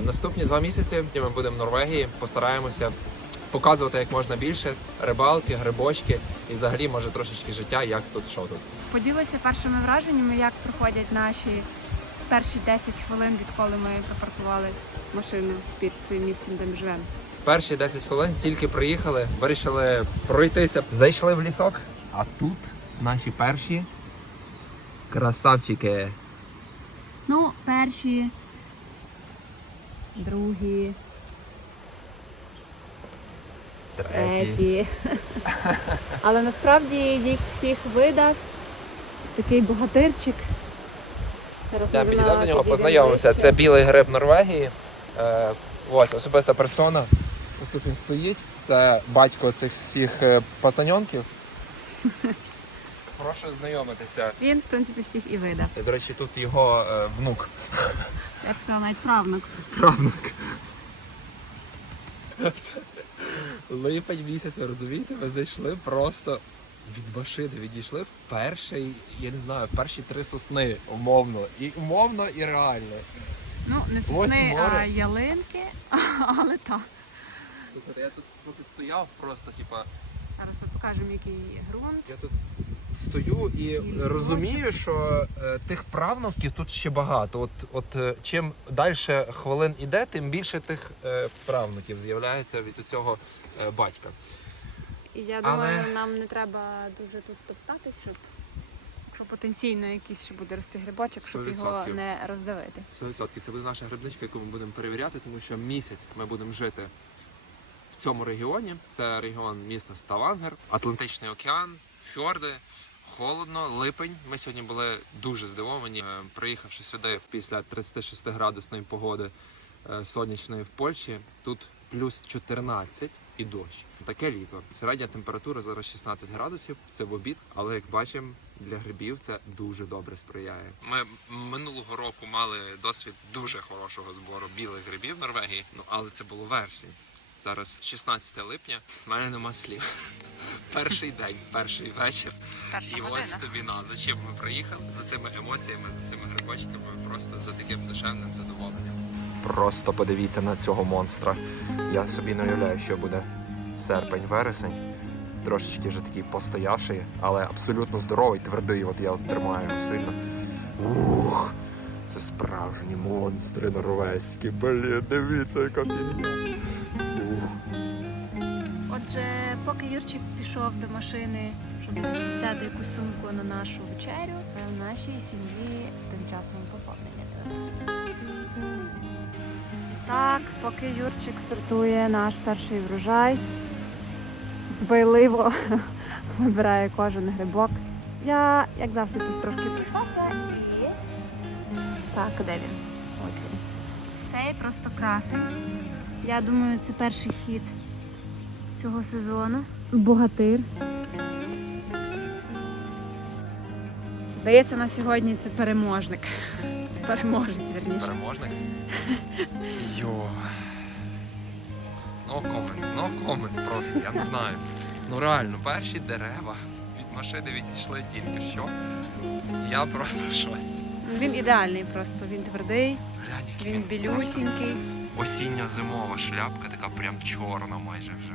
Наступні два місяці ми будемо в Норвегії. Постараємося показувати як можна більше рибалки, грибочки і взагалі може трошечки життя, як тут що тут. Поділися першими враженнями, як проходять наші перші 10 хвилин, відколи ми припаркували машину під своїм місцем, де ми живемо. Перші 10 хвилин тільки приїхали, вирішили пройтися. Зайшли в лісок, а тут наші перші красавчики. Ну, перші, другі, Треті. Але насправді їх всіх видав такий богатирчик. Зараз Я на- до нього, ближче. Це білий гриб Норвегії. Е, ось особиста персона. Ось тут він стоїть. Це батько цих всіх е, пацаньонків. Прошу знайомитися. Він, в принципі, всіх і видав. І, До речі, тут його е, внук. Як сказав, навіть правнук. Правнук. Липень місяць, ви розумієте? Ми зайшли просто від машини, відійшли в перший, я не знаю, в перші три сосни, умовно. І умовно, і реально. Ну, не сосни, море. а ялинки, але так. Слухайте, я тут поки стояв, просто типа. Зараз ми покажемо, який ґрунт. Я тут стою і розумію, що е, тих правнуків тут ще багато. От, от е, чим далі хвилин іде, тим більше тих е, правнуків з'являється від цього е, батька. І я Але- думаю, нам не треба дуже тут топтатись, щоб якщо потенційно якийсь ще буде рости грибочок, щоб його 100%. не роздавити. 100% це буде наша грибничка, яку ми будемо перевіряти, тому що місяць ми будемо жити в цьому регіоні. Це регіон міста Ставангер, Атлантичний океан, фьорди. Холодно, липень. Ми сьогодні були дуже здивовані, е, приїхавши сюди після 36 градусної погоди е, сонячної в Польщі. Тут плюс 14 і дощ. Таке літо. Середня температура зараз 16 градусів. Це в обід, але як бачимо, для грибів це дуже добре сприяє. Ми минулого року мали досвід дуже хорошого збору білих грибів в Норвегії. Ну але це було вересень. Зараз 16 липня. У мене нема слів. Перший день, перший вечір. Перша І ось тобі на за чим ми приїхали за цими емоціями, за цими грибочками, просто за таким душевним задоволенням. Просто подивіться на цього монстра. Я собі не уявляю, що буде серпень, вересень. Трошечки вже такий постоявший, але абсолютно здоровий, твердий. От я от тримаю його сильно. Ух, це справжні монстри норвезькі. Блін, дивіться, яка фігня. Отже, поки Юрчик пішов до машини, щоб взяти якусь сумку на нашу вечерю, в нашій сім'ї тим часом поповнення. Так, поки Юрчик сортує наш перший врожай, дбайливо вибирає кожен грибок. Я, як завжди, тут трошки пройшлася і. Так, де він? Ось він. Цей просто красень. Я думаю, це перший хід цього сезону. Богатир. Здається, на сьогодні це переможник. Переможець, вірніше. Переможник. Йо. No comments, no comments просто, я не знаю. Ну реально, перші дерева від машини відійшли тільки що. Я просто в шоці. Він ідеальний просто. Він твердий, Глянь, він білюсінький, Осінньо-зимова шляпка, така прям чорна майже вже,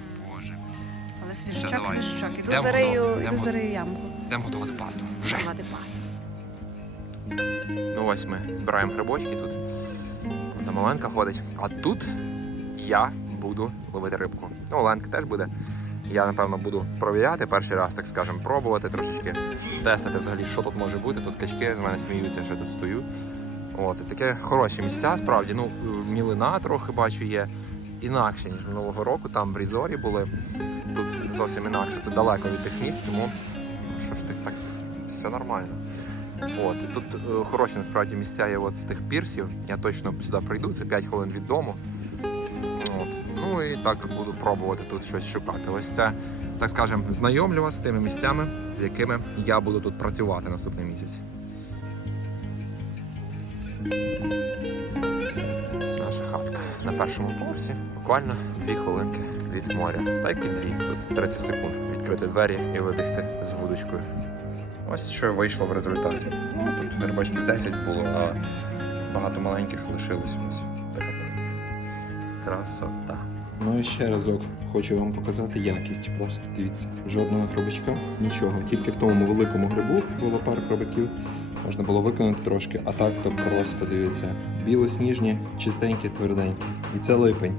Все, свіжачок, давай. свіжачок. Іду Йдемо зарию, додому, іду зарию ямку. Йдемо готувати пасту. Вже. Готувати пасту. Ну ось ми збираємо грибочки тут. Там Оленка ходить. А тут я буду ловити рибку. Ну, Оленка теж буде. Я, напевно, буду провіряти перший раз, так скажемо, пробувати трошечки, тестити взагалі, що тут може бути. Тут качки з мене сміються, що я тут стою. От, і таке хороші місця, справді. Ну, мілина трохи бачу є. Інакше, ніж минулого року. Там в Різорі були. Тут зовсім інакше. Це далеко від тих місць, тому що ж ти так, все нормально. От, і тут е, хороші насправді місця є от з тих пірсів. Я точно сюди прийду, це 5 хвилин від дому. От. Ну і так буду пробувати тут щось шукати. Ось це, так скажемо, знайомлю вас з тими місцями, з якими я буду тут працювати наступний місяць. Наша хатка на першому поверсі. Буквально 2 хвилинки від моря. Та як і дві, тут 30 секунд. Відкрити двері і вибігти з вудочкою. Ось що вийшло в результаті. Ну, тут грибочків 10 було, а багато маленьких лишилось. Ось така праця. Красота. Ну і ще разок хочу вам показати якість. Просто дивіться. Жодного грибочка, нічого. Тільки в тому великому грибу було пару хробаків. Можна було виконати трошки, а так то просто дивіться. Білосніжні, чистенькі, тверденькі. І це липень.